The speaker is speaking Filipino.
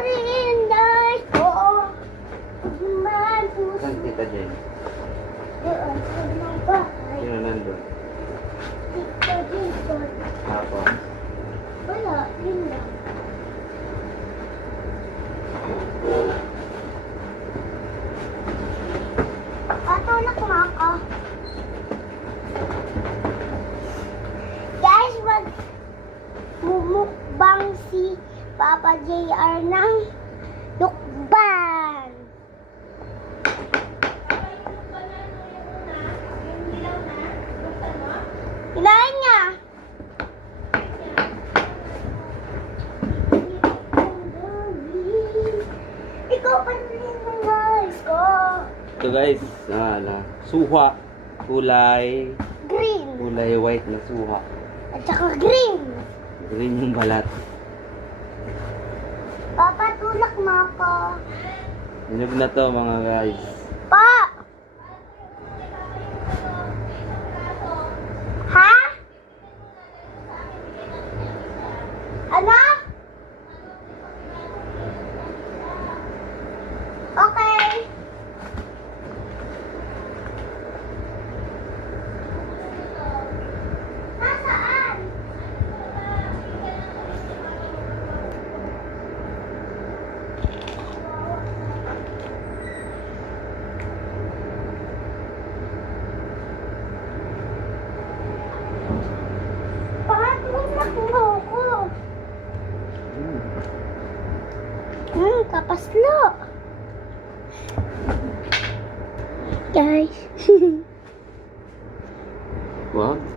rin, guys. Oo. Saan Tita Jen? Doon sa mga bahay. Sino nandun? Dito. Tapos? Wala, yun lang. Patulak mo ako. Guys, mumukbang si Papa JR ng lukban. Kinain niya. Ikaw pa rin ng guys ko. Ito guys, suha. Kulay Green. white na suha. At saka green. Green yung balat. Papa, tulak mo ako. Hinog na to mga guys. Pa! Ha? Ano? Okay. Nasaan? Pakatulak mo ako. Kapaslo. Guys. Wow.